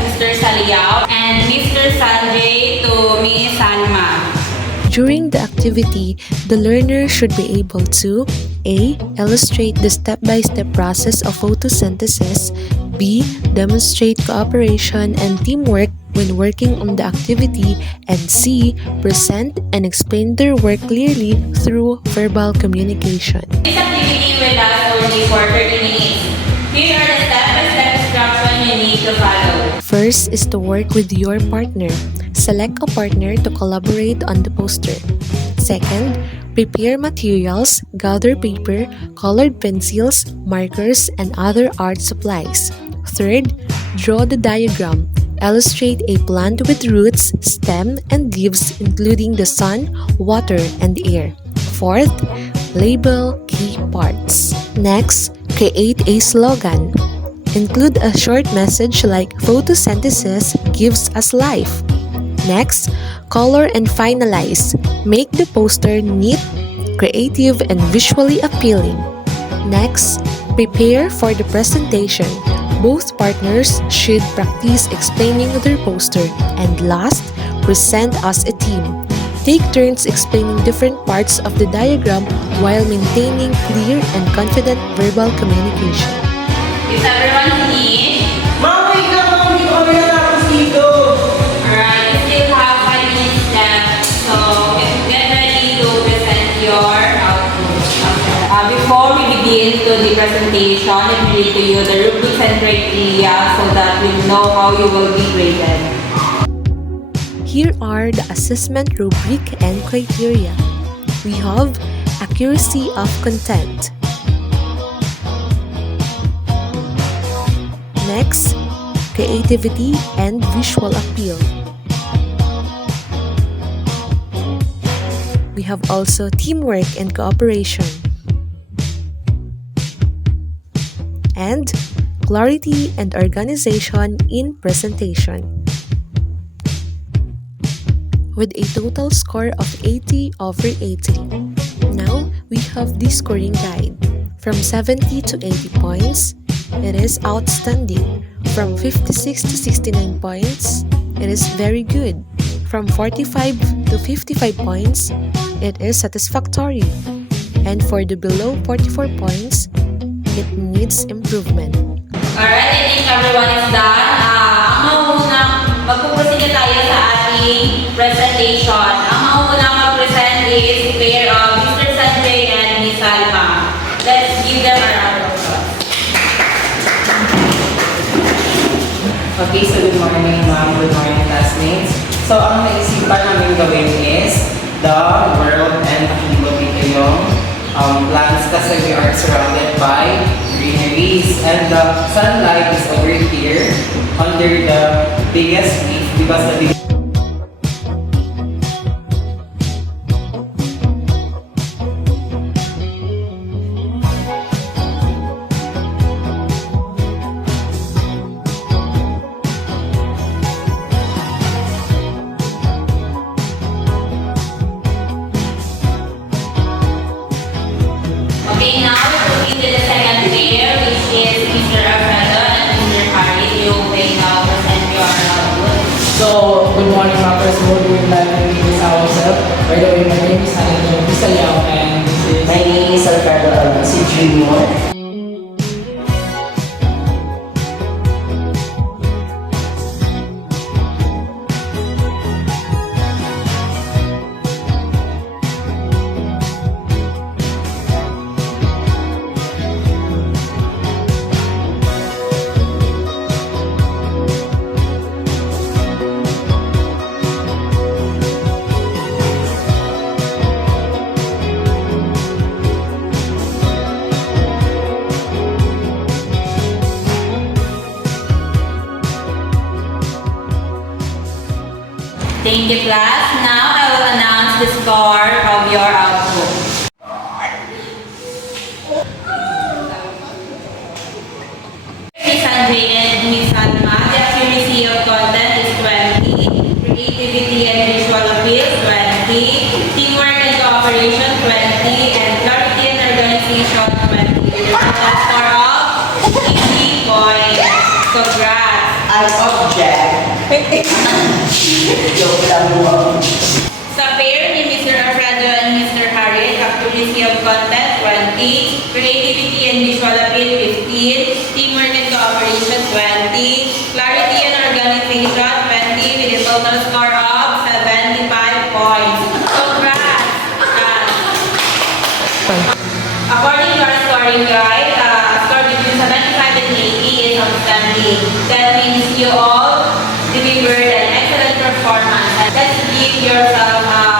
Mr. Saliao and Mr. Sanjay to Miss Salma. During the activity, the learner should be able to A. Illustrate the step-by-step process of photosynthesis. B. Demonstrate cooperation and teamwork when working on the activity. And C. Present and explain their work clearly through verbal communication. This activity will last only for 30 minutes. Here are the step-by-step instructions you need to follow. First is to work with your partner. Select a partner to collaborate on the poster. Second, prepare materials, gather paper, colored pencils, markers, and other art supplies. Third, draw the diagram. Illustrate a plant with roots, stem, and leaves including the sun, water, and air. Fourth, label key parts. Next, create a slogan. Include a short message like photosynthesis gives us life. Next, color and finalize. Make the poster neat, creative, and visually appealing. Next, prepare for the presentation. Both partners should practice explaining their poster. And last, present as a team. Take turns explaining different parts of the diagram while maintaining clear and confident verbal communication. Is everyone finished? Ma'am, wait lang, ma'am. Hindi ko kami natapos dito. Alright, you still have 5 minutes left. So, get ready to present your output. Before we begin to the presentation, let me read to you the rubrics and criteria so that you know how you will be graded. Here are the assessment rubric and criteria. We have accuracy of content. Next, creativity and visual appeal. We have also teamwork and cooperation. And clarity and organization in presentation. With a total score of 80 over 80. Now, we have the scoring guide. From 70 to 80 points, it is outstanding. From 56 to 69 points, it is very good. From 45 to 55 points, it is satisfactory. And for the below 44 points, it needs improvement. Alright, I think everyone is done. Magpuproceed na tayo sa ating presentation. Ang maunang mag-present is pair of Mr. Sanjay and Miss Salma. Let's give them a round of applause. Okay, so good morning, ma'am. Good morning, classmates. So, ang naisipan namin gawin is the world and makikita yung plants kasi we are surrounded by greeneries and the sunlight is over here under the biggest leaf because the biggest Okay, now we proceed to the second pair, which is Mr. Alfredo and Mr. Harry. You may now present your output. So, good morning, mga first of all, we would like to introduce ourselves. By the way, my name is Alejandro Bisayao and this is... My name is Alfredo Alonso Jr. Thank you, class. Now I will announce the score of your output. Miss Sanjay and Miss Salma, the accuracy of content is 20, creativity and visual appeal 20, teamwork and cooperation 20, and clarity and organization 20. With a total score of 80 points. Congrats! I object. Joke lang mo. Sa pair ni Mr. Alfredo and Mr. Harriet, accuracy of content 20, creativity and visual appeal 15, teamwork and cooperation 20, clarity and organization 20 with a total score of 75 points. Congrats! According to our scoring guide, score between 75 and 80 is outstanding. That means you all delivered an excellent performance. And let's give yourself a